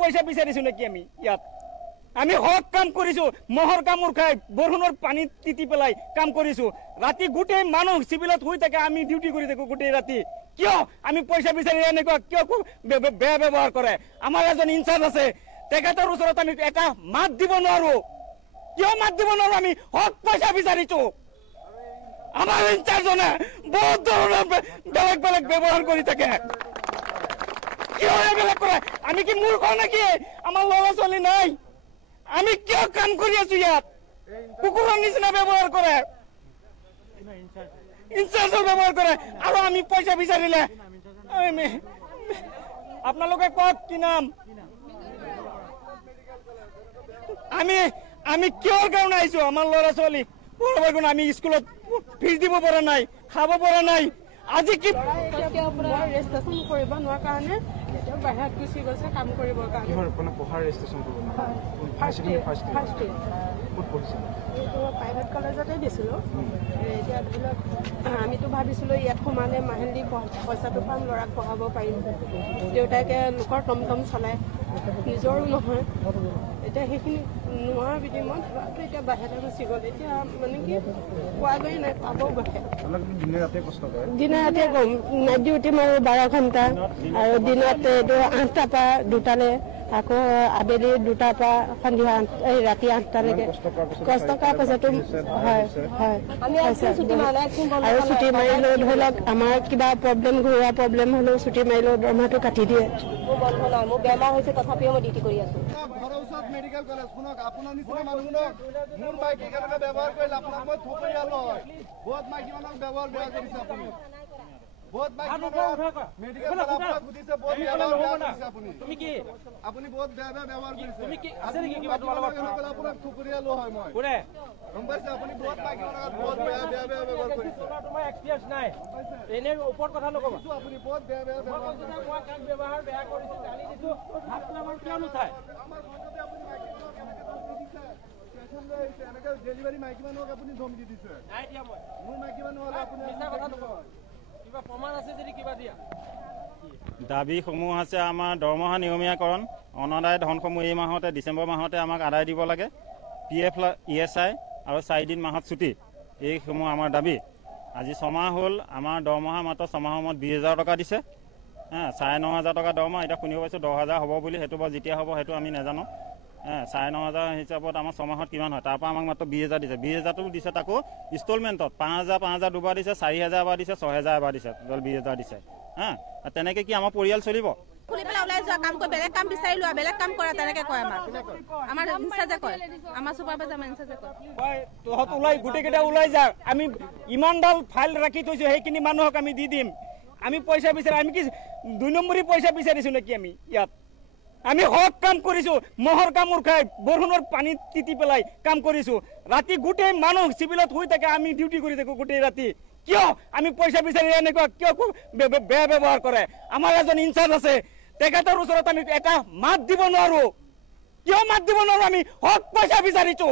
পয়সা বিচাৰিছো নেকি আমি ইয়াত আমি হক কাম কৰিছো মহৰ কামোৰ খাই বৰষুণৰ পানীত তিতি পেলাই কাম কৰিছো ৰাতি গোটেই মানুহ চিভিলত শুই থাকে আমি ডিউটি কৰি থাকো গোটেই ৰাতি কিয় আমি পয়সা বিচাৰি এনেকুৱা কিয় বেয়া ব্যৱহাৰ কৰে আমাৰ এজন ইনচাৰ্জ আছে তেখেতৰ ওচৰত আমি এটা মাত দিব নোৱাৰো কিয় মাত দিব নোৱাৰো আমি হক পয়সা বিচাৰিছো আমাৰ ইনচাৰ্জনে বহুত ধৰণৰ বেলেগ বেলেগ ব্যৱহাৰ কৰি থাকে কিয় এইবিলাক কৰে আমি কি মূৰ্খ নেকি আমাৰ ল'ৰা ছোৱালী নাই আমি কিয় কাম কৰি আছো ইয়াত কুকুৰৰ নিচিনা ব্যৱহাৰ কৰে ইনচাৰ্জৰ ব্যৱহাৰ কৰে আৰু আমি পইচা বিচাৰিলে আপোনালোকে কওক কি নাম আমি কিয়ৰ কাৰণে আহিছো আমাৰ ল'ৰা ছোৱালী পঢ়াবৰ কাৰণে আমি স্কুলত ফিজ দিব পৰা নাই খাব পৰা নাই আজি কি ৰেজিষ্ট্ৰেশ্যন কৰিব নোৱাৰা কাৰণে বাহিৰত গুচি গৈছে কাম কৰিবৰ কাৰণে প্ৰাইভেট কলেজতে দিছিলোঁ এতিয়া ধৰি লওক আমিতো ভাবিছিলোঁ ইয়াত সোমালে মাহিলী পইচাটো পাম ল'ৰাক পঢ়াব পাৰিম দেউতাকে লোকৰ টমটম চলায় নিজৰো নহয় এতিয়া সেইখিনি নোহোৱাৰ বিনিময়ত এতিয়া বাহিৰতে গুচি গ'ল এতিয়া মানে কি পোৱাগৈ নাই পাবও গৈছে দিনে ৰাতিয়ে কম নাইট ডিউটি মাৰোঁ 12 ঘণ্টা আৰু দিনত এইটো 8টাৰ পৰা 2টালৈ আকৌ আবেলি 2টাৰ পৰা সন্ধিয়া ৰাতি 8টালৈকে কষ্ট কৰাৰ পাছতো হয় হয় আৰু ছুটি মাৰিলেও ধৰি লওক আমাৰ কিবা প্ৰব্লেম ঘৰুৱা প্ৰব্লেম হ'লেও ছুটি মাৰিলেও দৰমহাটো কাটি দিয়ে মোৰ বন্ধ নাই মোৰ বেমাৰ হৈছে তথাপিও মই ডিউটি কৰি আছো ঘৰৰ ওচৰত মেডিকেল কলেজ শুনক আপোনাৰ নিচিনা মানুহক মোৰ মাইকী কেনেকৈ ব্যৱহাৰ কৰিলে আপোনাক মই থপৰিয়ালো হয় বহুত মাইকী মানুহক ব্যৱহাৰ বেয়া কৰিছে আপুনি বহুত মাইকী মেডিকেল আপোনাক সুধিছে বহুত ব্যৱহাৰ বেয়া কৰিছে আপুনি কি আপুনি বহুত বেয়া ব্যৱহাৰ কৰিছে তুমি কি আছে নেকি কিবা তোমাৰ লগত আপোনাক থপৰিয়ালো হয় মই কোনে গম পাইছে আপুনি বহুত মাইকী মানুহক বহুত বেয়া ব্যৱহাৰ কৰিছে তোমাৰ এক্সপেৰিয়েন্স নাই এনে ওপৰত কথা নকবা আপুনি বহুত বেয়া ব্যৱহাৰ কৰিছে মই কাক ব্যৱহাৰ বেয়া কৰিছে জানি দিছো হাত নামৰ কিয় নুঠায় আমাৰ ঘৰতে আপুনি মাইকী মানুহক কেনেকৈ ধমকি দিছে ষ্টেচন লৈ আহিছে এনেকৈ ডেলিভাৰী মাইকী মানুহক আপুনি ধমকি দিছে নাই দিয়া মই মোৰ মাইকী মানুহ হ'লে আপুনি মিছা কথা নকয় কিবা প্ৰমাণ আছে যদি কিবা দিয়া দাবীসমূহ আছে আমাৰ দৰমহা নিয়মীয়াকৰণ অনাদায় ধনসমূহ এই মাহতে ডিচেম্বৰ মাহতে আমাক আদায় দিব লাগে PF ESI আৰু 4 দিন মাহত ছুটি এইসমূহ আমাৰ দাবী আজি 6 মাহ হ'ল আমাৰ দৰমহা মাত্ৰ 6 মাহৰ মূৰত 20,000 টকা দিছে 9,500 টকা দৰমহা এতিয়া শুনিব পাইছোঁ 10,000 হ'ব বুলি সেইটো বাৰু যেতিয়া হ'ব সেইটো আমি নাজানো 9,500 হিচাপত আমাৰ 6 মাহত কিমান হয় তাৰ পৰা আমাক মাত্ৰ 20,000 দিছে 20,000টো দিছে তাকো ইনষ্টলমেণ্টত 5,000 দুবাৰ দিছে 4,000 এবাৰ দিছে 6,000 এবাৰ দিছে 20,000 দিছে তেনেকৈ কি আমাৰ পৰিয়াল চলিব খুলি পেলাই ওলাই যোৱা কাম কৰি বেলেগ কাম বিচাৰি লোৱা বেলেগ কাম কৰা তেনেকে কয় আমাৰ ইনচাৰ্জে কয় আমাৰ ছুপাৰভাইজাৰ আমাৰ ইনচাৰ্জে কয় তহঁত ওলাই গোটেইকেইটা ওলাই যা আমি ইমানডাল ফাইল ৰাখি থৈছো সেইখিনি মানুহক আমি দি দিম আমি পইচা বিচাৰি আমি কি 2 নম্বৰী পইচা বিচাৰিছো নেকি আমি ইয়াত আমি হক কাম কৰিছো মহৰ কামোৰ খাই বৰষুণৰ পানীত তিতি পেলাই কাম কৰিছো ৰাতি গোটেই মানুহ চিভিলত শুই থাকে আমি ডিউটি কৰি থাকো গোটেই ৰাতি কিয় আমি পইচা বিচাৰি এনেকুৱা কিয় বেয়া ব্যৱহাৰ কৰে আমাৰ এজন ইনচাৰ্জ আছে তেখেতৰ ওচৰত আমি এটা মাত দিব নোৱাৰো কিয় মাত দিব নোৱাৰো আমি হক পইচা বিচাৰিছো